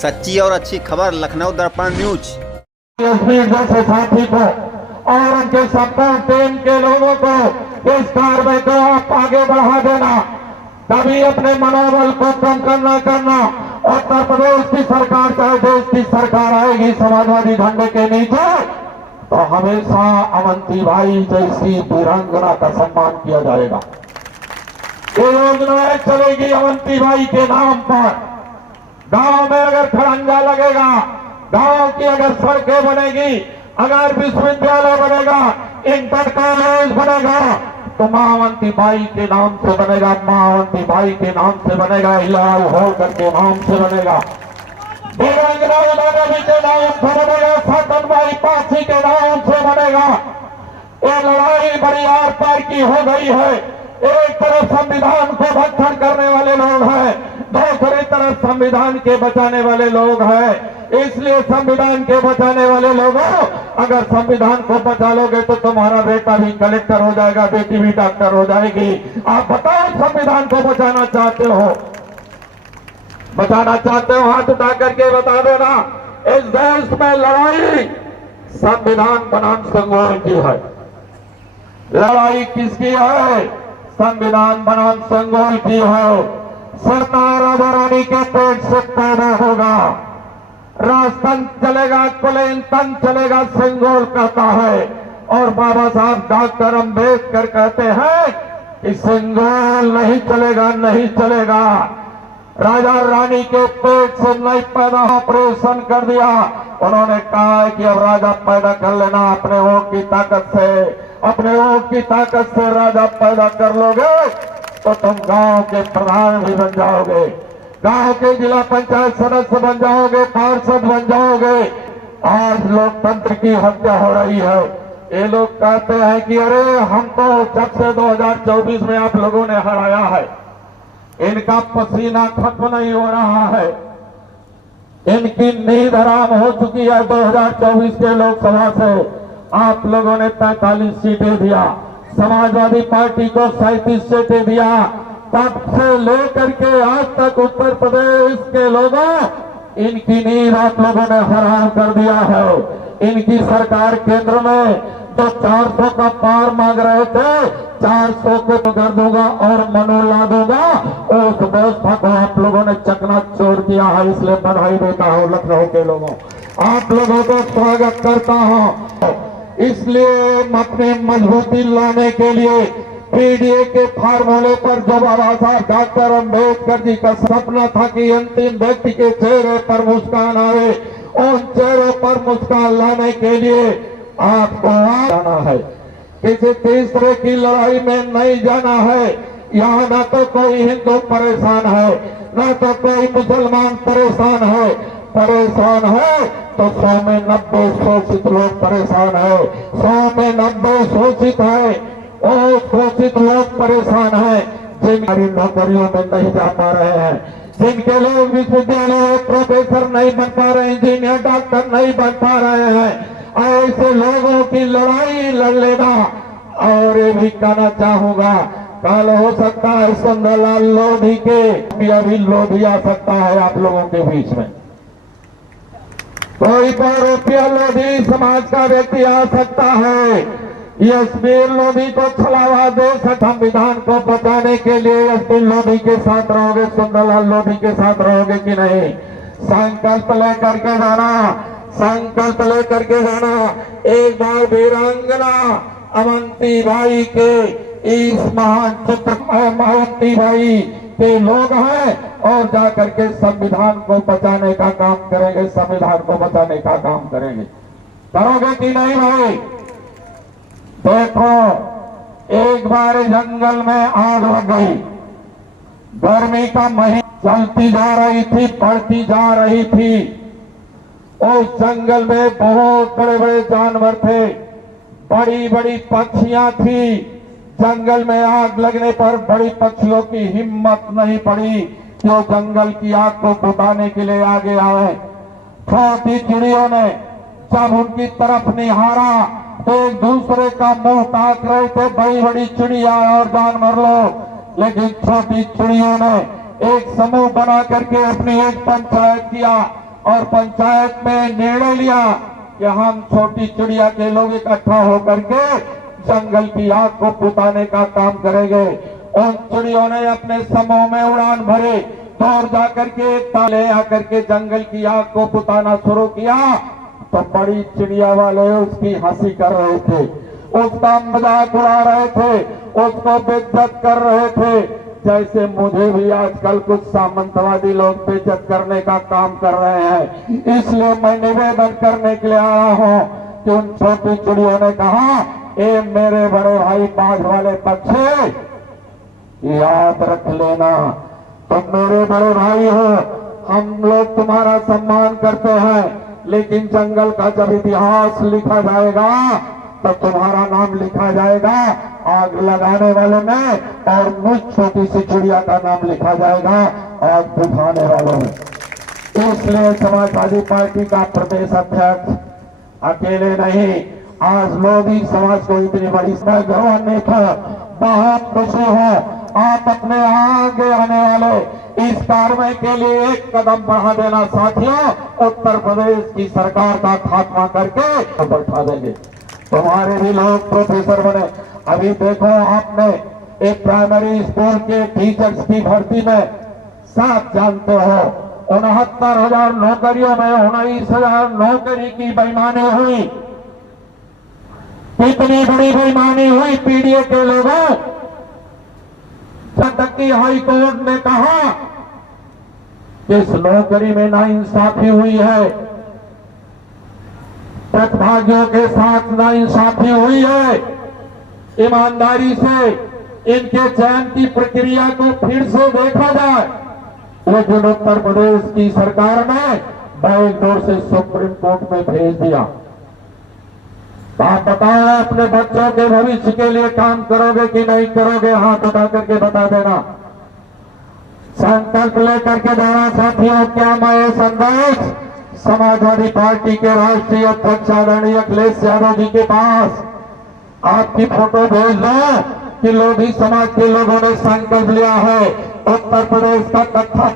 सच्ची और अच्छी खबर लखनऊ दर्पण न्यूज। जैसे साथी को और उनके सपोर्ट टीम के लोगों को इस कार्रवाई को आप आगे बढ़ा देना, कभी अपने मनोबल को कम करना। उत्तर प्रदेश की सरकार चाहे देश की सरकार आएगी समाजवादी झंडे के नीचे तो हमेशा अवंती भाई जैसी वीरांगना का सम्मान किया जाएगा। ये योजनाएं चलेगी अवंती भाई के नाम पर। गांव में अगर खड़ंजा लगेगा, गांव की अगर सड़कें बनेगी, अगर विश्वविद्यालय बनेगा, इंटर कॉलेज बनेगा तो मां अवंती बाई के नाम से बनेगा, मां अवंती बाई के नाम से बनेगा, इलाज होलकर के नाम से बनेगा, वीरांगना देवी के नाम से बनेगा, सतन बाई पासी के नाम से बनेगा। ये लड़ाई बड़ी आर पार की हो गई है। एक तरफ संविधान को भक्षण करने वाले लोग हैं, दूसरी तरफ संविधान के बचाने वाले लोग हैं। इसलिए संविधान के बचाने वाले लोगों, अगर संविधान को बचा लोगे तो तुम्हारा बेटा भी कलेक्टर हो जाएगा, बेटी भी डॉक्टर हो जाएगी। आप बताओ, संविधान को बचाना चाहते हो? बचाना चाहते हो? हाथ उठा करके बता देना। इस देश में लड़ाई संविधान बनाम संगोल की है। लड़ाई किसकी है? संविधान बनाम संगोल की है। सरदार रानी के पेट से पैदा होगा, राजतंत्र चलेगा, कुलीन तंत्र चलेगा, संगोल कहता है। और बाबा साहब डॉक्टर अंबेडकर कहते हैं कि संगोल नहीं चलेगा, नहीं चलेगा। राजा रानी के पेट से नहीं पैदा, ऑपरेशन कर दिया। उन्होंने कहा है कि अब राजा पैदा कर लेना अपने वोट की ताकत से, अपने वोट की ताकत से राजा पैदा कर लोगे तो तुम गांव के प्रधान भी बन जाओगे, गांव के जिला पंचायत सदस्य बन जाओगे, पार्षद बन जाओगे। आज लोकतंत्र की हत्या हो रही है। ये लोग कहते हैं कि अरे हम तो जब से 2024 में आप लोगों ने हराया है, इनका पसीना खत्म नहीं हो रहा है, इनकी नींद हराम हो चुकी है। 2024 के लोकसभा से आप लोगों ने 43 सीटें दिया, समाजवादी पार्टी को 37 सीटें दिया। तब से लेकर के आज तक उत्तर प्रदेश के लोगों, इनकी नींद आप लोगों ने हराम कर दिया है। इनकी सरकार केंद्र में जो 400 का पार मांग रहे थे, 400 को तो कर दूंगा और मनोला दूंगा, उस व्यवस्था को आप लोगों ने चकनाचूर किया है। इसलिए बधाई देता हूं लखनऊ के लोगों, आप लोगों को स्वागत करता हूं। इसलिए अपने मजबूती लाने के लिए पीडीए के फार्मूले पर जो बाबा साहब डॉक्टर अंबेडकर जी का सपना था कि अंतिम व्यक्ति के चेहरे पर मुस्कान आए, उन चेहरों पर मुस्कान लाने के लिए आपको जाना है। किसी तीसरे की लड़ाई में नहीं जाना है। यहाँ न तो कोई हिंदू परेशान है, न तो कोई मुसलमान परेशान है। परेशान है तो 100 में 90 शोषित लोग परेशान है, 100 में 90 शोषित है। और शोषित लोग परेशान हैं जिनकी नौकरियों में नहीं जा पा रहे हैं, जिनके लोग विश्वविद्यालय प्रोफेसर नहीं बन पा रहे, इंजीनियर डॉक्टर नहीं बन पा रहे हैं। ऐसे लोगों की लड़ाई लड़ लेना। और ये भी कहना चाहूंगा, कल हो सकता है सुंदरलाल लोधी के अभी लोधी आ सकता है आप लोगों के बीच में। कोई बहुरूपिया लोधी समाज का व्यक्ति आ सकता है। यशवीर लोधी को छलावा दे संविधान को बचाने के लिए यशवीर लोधी के साथ रहोगे, सुंदरलाल लोधी के साथ रहोगे कि नहीं? संकल्प लेकर के जाना, संकल्प लेकर के जाना। एक बार वीरांगना अवंती भाई के इस महान चित्र अवंती भाई के लोग हैं और जाकर के संविधान को बचाने का काम करेंगे, संविधान को बचाने का काम करेंगे। करोगे कि नहीं भाई? देखो, एक बार जंगल में आग लग गई, गर्मी का महीना चलती जा रही थी, बढ़ती जा रही थी। उस जंगल में बहुत बड़े बड़े जानवर थे, बड़ी बड़ी पक्षियां थी। जंगल में आग लगने पर बड़ी पक्षियों की हिम्मत नहीं पड़ी जो जंगल की आग को बुझाने के लिए आगे आए। छोटी चिड़ियों ने जब उनकी तरफ निहारा तो एक दूसरे का मुंह ताक रहे थे, बड़ी बड़ी चिड़िया और जानवर लोग। लेकिन छोटी चिड़ियों ने एक समूह बना करके अपनी एक पंचायत किया। और पंचायत में निर्णय लिया कि हम छोटी चिड़िया के लोग इकट्ठा होकर के जंगल की आग को बुझाने का काम करेंगे। उन चिड़ियों ने अपने समूह में उड़ान भरे, दौड़ जाकर के ताले आकर के जंगल की आग को बुझाना शुरू किया तो बड़ी चिड़िया वाले उसकी हंसी कर रहे थे, उसका मजाक उड़ा रहे थे, उसको बेइज्जत कर रहे थे। जैसे मुझे भी आजकल कुछ सामंतवादी लोग बेइज्जत करने का काम कर रहे हैं। इसलिए मैं निवेदन करने के लिए आया हूं कि उन छोटी चिड़ियों ने कहा, ए मेरे बड़े भाई बाघ वाले पक्षी, याद रख लेना तुम मेरे बड़े भाई हो, हम लोग तुम्हारा सम्मान करते हैं, लेकिन जंगल का जब इतिहास लिखा जाएगा तब तुम्हारा नाम लिखा जाएगा आग लगाने वाले में, और मुझ छोटी सी चिड़िया का नाम लिखा जाएगा आग बुझाने वालों में। इसलिए समाजवादी पार्टी का प्रदेश अध्यक्ष अकेले नहीं, आज लोधी समाज को इतनी बड़ी गौरवान्वित हो, बहुत खुशी हो। आप अपने आगे आने वाले इस कार्रवाई के लिए एक कदम बढ़ा देना साथियों, उत्तर प्रदेश की सरकार का खात्मा करके बैठा देंगे। तुम्हारे भी लोग प्रोफेसर बने। अभी देखो, आपने एक प्राइमरी स्कूल के टीचर्स की भर्ती में साथ जानते हो 69,000 नौकरियों में 19,000 नौकरी की बेईमानी हुई। कितनी बड़ी बेईमानी हुई पीडीए के लोगों। जब तक कि हाई कोर्ट ने कहा कि इस नौकरी में नाइंसाफी हुई है, प्रतिभागियों के साथ नाइंसाफी हुई है, ईमानदारी से इनके चयन की प्रक्रिया को फिर से देखा जाए। लेकिन उत्तर प्रदेश की सरकार ने बैकडोर से सुप्रीम कोर्ट में भेज दिया। आप बताओ, अपने बच्चों के भविष्य के लिए काम करोगे कि नहीं करोगे? हाथ उठा करके बता देना। संकल्प लेकर के देना साथियों। क्या मैं ये संदेश समाजवादी पार्टी के राष्ट्रीय अध्यक्ष आदरणीय अखिलेश यादव जी के पास आपकी फोटो भेज दो कि लोधी समाज के लोगों ने संकल्प लिया है उत्तर प्रदेश का कत्था